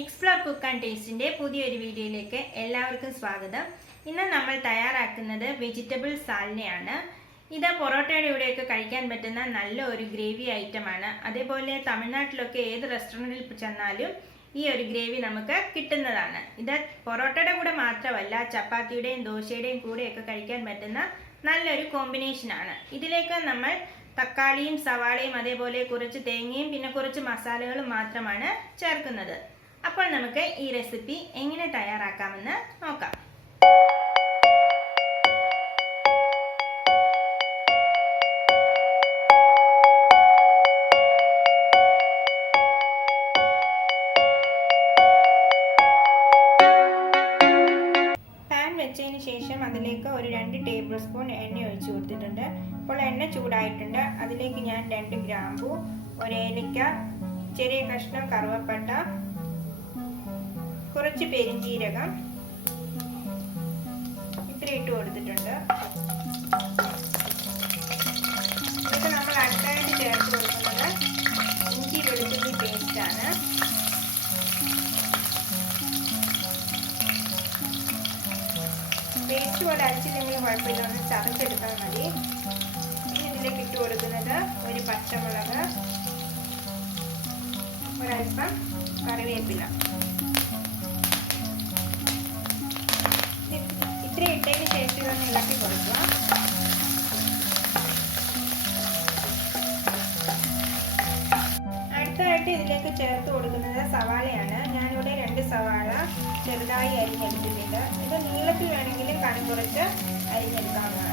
Explore cook and ടേസ്റ്റിൻ്റെ പുതിയൊരു വീഡിയോയിലേക്ക് എല്ലാവർക്കും സ്വാഗതം. ഇന്ന് നമ്മൾ തയ്യാറാക്കുന്നത് വെജിറ്റബിൾ സാൽനയാണ്. ഇത് പൊറോട്ടയുടെ കൂടെയൊക്കെ കഴിക്കാൻ പറ്റുന്ന നല്ല ഒരു ഗ്രേവി ഐറ്റമാണ്. അതേപോലെ തമിഴ്നാട്ടിലൊക്കെ ഏത് റെസ്റ്റോറൻറ്റിൽ ചെന്നാലും ഈ ഒരു ഗ്രേവി നമുക്ക് കിട്ടുന്നതാണ്. ഇത് പൊറോട്ടയുടെ കൂടെ മാത്രമല്ല, ചപ്പാത്തിയുടെയും ദോശയുടെയും കൂടെയൊക്കെ കഴിക്കാൻ പറ്റുന്ന നല്ലൊരു കോമ്പിനേഷനാണ്. ഇതിലേക്ക് നമ്മൾ തക്കാളിയും സവാളയും അതേപോലെ കുറച്ച് തേങ്ങയും പിന്നെ കുറച്ച് മസാലകളും മാത്രമാണ് ചേർക്കുന്നത്. അപ്പോൾ നമുക്ക് ഈ റെസിപ്പി എങ്ങനെ തയ്യാറാക്കാമെന്ന് നോക്കാം. പാൻ വെച്ചതിന് ശേഷം അതിലേക്ക് ഒരു 2 ടേബിൾ സ്പൂൺ എണ്ണ ഒഴിച്ചു കൊടുത്തിട്ടുണ്ട്. ഇപ്പോൾ എണ്ണ ചൂടായിട്ടുണ്ട്. അതിലേക്ക് ഞാൻ 2 ഗ്രാമ്പു, ഒരു ഏലക്ക, ചെറിയ കഷ്ണം കറുവപ്പട്ട, കുറച്ച് പെരിഞ്ജീരകം ഇത്ര ഇട്ട് കൊടുത്തിട്ടുണ്ട്. ഇത് നമ്മൾ അടുത്തായിട്ട് ചേർത്ത് കൊടുക്കുന്നത് ഇഞ്ചി വെളുത്തുള്ളി പേസ്റ്റാണ്. പേസ്റ്റ് പോലെ അരച്ചില്ലെങ്കിലും കുഴപ്പമില്ല, ഒന്ന് ചതച്ചെടുത്താൽ മതി. ഇനി ഇതിലേക്ക് ഇട്ട് കൊടുക്കുന്നത് ഒരു പച്ചമുളക്, ഒരൽപ്പം കറിവേപ്പില. ഇത്ര ഇട്ടതിന് ശേഷം ഇതൊന്ന് ഇളക്കി കൊടുക്കുക. അടുത്തതായിട്ട് ഇതിലേക്ക് ചേർത്ത് കൊടുക്കുന്നത് സവാളയാണ്. ഞാനിവിടെ 2 സവാള ചെറുതായി അരിഞ്ഞെടുത്തിട്ടുണ്ട്. ഇത് നീളത്തിൽ വേണമെങ്കിലും കനം കുറച്ച് അരിഞ്ഞെടുക്കാവുന്നതാണ്.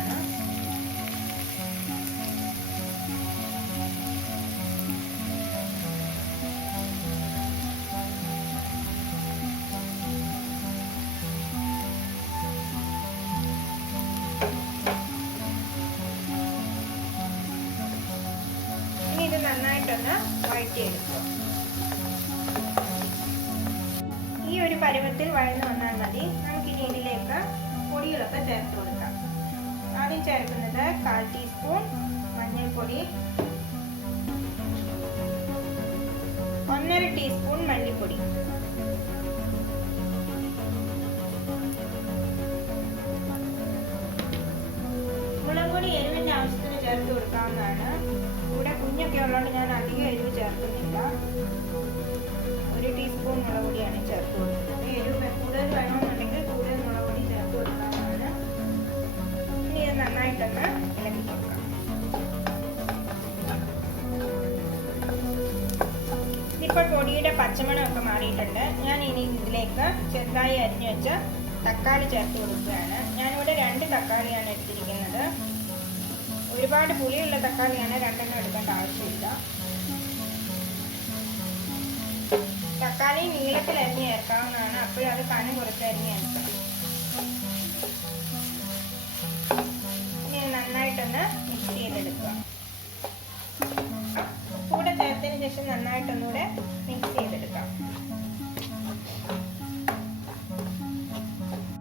ഇത് നന്നായിട്ടൊന്ന് വഴറ്റിയെടുക്കുക. ഈ ഒരു പരുവത്തിൽ വഴന്നു വന്നാൽ മതി. നമുക്കിനി ഇതിലേക്ക് പൊടികളൊക്കെ ചേർത്ത് കൊടുക്കാം. ആദ്യം ചേർക്കുന്നത് 1/4 ടീസ്പൂൺ മഞ്ഞൾപ്പൊടി, 1.5 ടീസ്പൂൺ മല്ലിപ്പൊടി, മുളക് പൊടി എരിവിൻ്റെ ആവശ്യത്തിന് ചേർത്ത് കൊടുക്കാവുന്നതാണ്. ഇവിടെ കുഞ്ഞൊക്കെ ഉള്ളതുകൊണ്ട് ഞാൻ അധികം എരിവ് ചേർക്കുന്നില്ല. 1 ടീസ്പൂൺ മുളക് പൊടിയാണ് ചേർത്ത് കൊടുക്കുന്നത്. എരിവ് കൂടുതൽ വേണമെന്നുണ്ടെങ്കിൽ കൂടുതൽ മുളക് പൊടി ചേർത്ത് കൊടുക്കാവുന്നതാണ്. ഇനി ഇത് നന്നായിട്ടൊന്ന് ഇളക്കി കൊടുക്കാം. ഇപ്പോൾ പൊടിയുടെ പച്ചമണമൊക്കെ മാറിയിട്ടുണ്ട്. ഞാൻ ഇനി ഇതിലേക്ക് ചെറുതായി അരിഞ്ഞു വെച്ച തക്കാളി ചേർത്ത് കൊടുക്കുകയാണ്. ഞാനിവിടെ 2 തക്കാളിയാണ് എടുത്തിരിക്കുന്നത്. ഒരുപാട് പുളിയുള്ള തക്കാളിയാണ്, 2 എണ്ണം എടുക്കേണ്ട ആവശ്യമില്ല. തക്കാളി നീളത്തിൽ അരിഞ്ഞ് ചേർക്കാവുന്നതാണ്. അപ്പോൾ അത് കനം കുറച്ച് അരിഞ്ഞ് ചേർക്കാം. ഇനി നന്നായിട്ടൊന്ന് മിക്സ് ചെയ്തെടുക്കുക. കൂടെ ചേർത്തതിന് ശേഷം നന്നായിട്ടൊന്നുകൂടെ മിക്സ് ചെയ്തെടുക്കാം.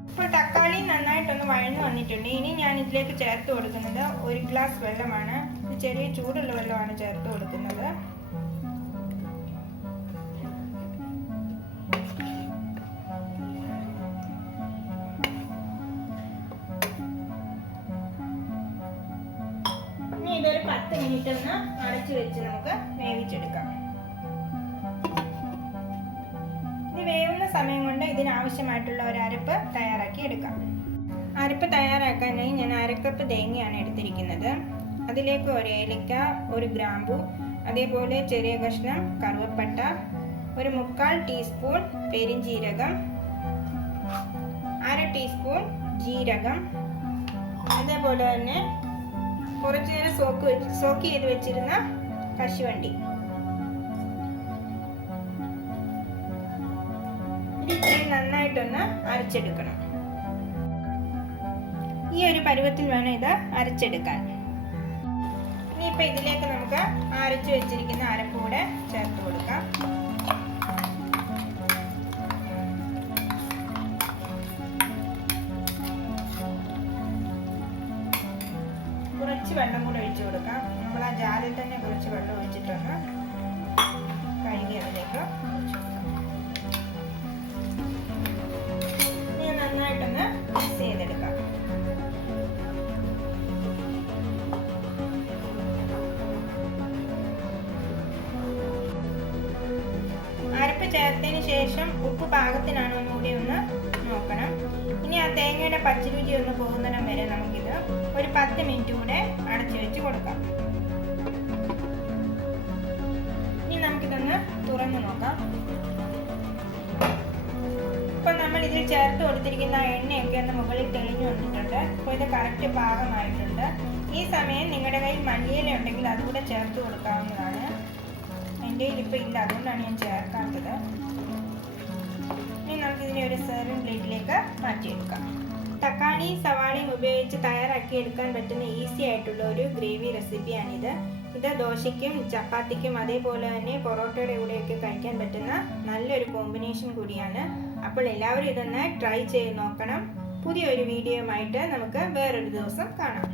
ഇപ്പോൾ തക്കാളി നന്നായിട്ടൊന്ന് വഴന്നു വന്നിട്ടുണ്ട്. ഇനി ഞാൻ ഇതിലേക്ക് ചേർത്ത് കൊടുക്കുന്നത് 1 ഗ്ലാസ് വെള്ളമാണ്. ചെറിയ ചൂടുള്ള വെള്ളമാണ് ചേർത്ത് കൊടുക്കുന്നത്. ഇനി ഇതൊരു 10 മിനിറ്റ് ഒന്ന് അടച്ചു വെച്ച് നമുക്ക് വേവിച്ചെടുക്കാം. ഇത് വേവുന്ന സമയം കൊണ്ട് ഇതിനാവശ്യമായിട്ടുള്ള ഒരു അരപ്പ് തയ്യാറാക്കി എടുക്കാം. അരപ്പ് തയ്യാറാക്കാനായി ഞാൻ 1/2 കപ്പ് തേങ്ങയാണ് എടുത്തിരിക്കുന്നത്. അതിലേക്ക് ഒരു ഏലക്ക, ഒരു ഗ്രാമ്പു, അതേപോലെ ചെറിയ കഷ്ണം കറുവപ്പട്ട, ഒരു 1/4 ടീസ്പൂൺ പെരിഞ്ജീരകം, 1/2 ടീസ്പൂൺ ജീരകം, അതേപോലെ തന്നെ കുറച്ചു നേരം സോക്ക് ചെയ്ത് വെച്ചിരുന്ന കശുവണ്ടി. ഇത് നന്നായിട്ടൊന്ന് അരച്ചെടുക്കണം. ഈ ഒരു പരുവത്തിൽ വേണം ഇത് അരച്ചെടുക്കാൻ. ഇനിയിപ്പോൾ ഇതിലേക്ക് നമുക്ക് അരച്ചു വെച്ചിരിക്കുന്ന അരപ്പ് കൂടെ ചേർത്ത് കൊടുക്കാം. കുറച്ച് വെള്ളം കൂടെ ഒഴിച്ചു കൊടുക്കാം. നമ്മൾ ആ ജാറിൽ തന്നെ കുറച്ച് വെള്ളം ഒഴിച്ചിട്ടൊന്ന് കഴുകി അതിലേക്ക് ഒഴിച്ചു കൊടുക്കാം. ചേർത്തതിന് ശേഷം ഉപ്പ് പാകത്തിനാണ് ഒന്നുകൂടി ഒന്ന് നോക്കണം. ഇനി ആ തേങ്ങയുടെ പച്ചരുചി ഒന്ന് പോകുന്നിടം വരെ നമുക്കിത് ഒരു 10 മിനിറ്റ് കൂടെ അടച്ചു വെച്ച് കൊടുക്കാം. ഇനി നമുക്കിതൊന്ന് തുറന്ന് നോക്കാം. ഇപ്പം നമ്മൾ ഇതിൽ ചേർത്ത് കൊടുത്തിരിക്കുന്ന എണ്ണയൊക്കെ ഒന്ന് മുകളിൽ തെളിഞ്ഞു വന്നിട്ടുണ്ട്. അപ്പോൾ ഇത് കറക്റ്റ് പാകമായിട്ടുണ്ട്. ഈ സമയം നിങ്ങളുടെ കയ്യിൽ മല്ലിയില ഉണ്ടെങ്കിൽ അതുകൂടെ ചേർത്ത് കൊടുക്കാവുന്നതാണ്. എൻ്റെ കയ്യിൽ ഇപ്പോൾ ഇല്ല, അതുകൊണ്ടാണ് ഞാൻ ചേർക്കാത്തത്. ഇനി നമുക്കിതിനെ ഒരു സെർവിങ് പ്ലേറ്റിലേക്ക് മാറ്റിയെടുക്കാം. തക്കാളിയും സവാളയും ഉപയോഗിച്ച് തയ്യാറാക്കി എടുക്കാൻ പറ്റുന്ന ഈസി ആയിട്ടുള്ള ഒരു ഗ്രേവി റെസിപ്പിയാണിത്. ഇത് ദോശയ്ക്കും ചപ്പാത്തിക്കും അതേപോലെ തന്നെ പൊറോട്ടയുടെ കൂടെയൊക്കെ കഴിക്കാൻ പറ്റുന്ന നല്ലൊരു കോമ്പിനേഷൻ കൂടിയാണ്. അപ്പോൾ എല്ലാവരും ഇതൊന്ന് ട്രൈ ചെയ്ത് നോക്കണം. പുതിയൊരു വീഡിയോയുമായിട്ട് നമുക്ക് വേറൊരു ദിവസം കാണാം.